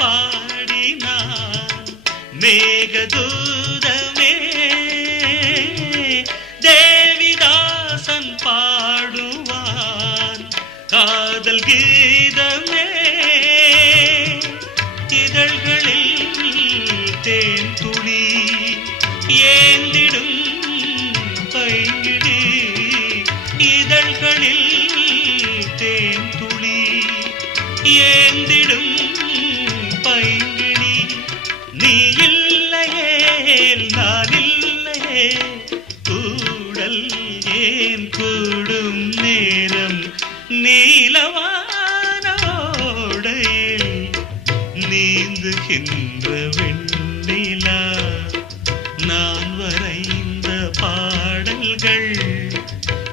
பாடினான் மேகதூதமே தேவிதாசன் பாடுவான் காதல் கீதமே இதழ்களில் தேன் துளி ஏந்திடும் பைங்கிடி இதழ்களில் தேன் துளி ஏந்திடும் பைங்கிடி நீ இல்லையே நான் இல்லையே கூடல் ஏன் கூடும் நேரம் நீலவானோடையில் நீந்துகின்ற வெண்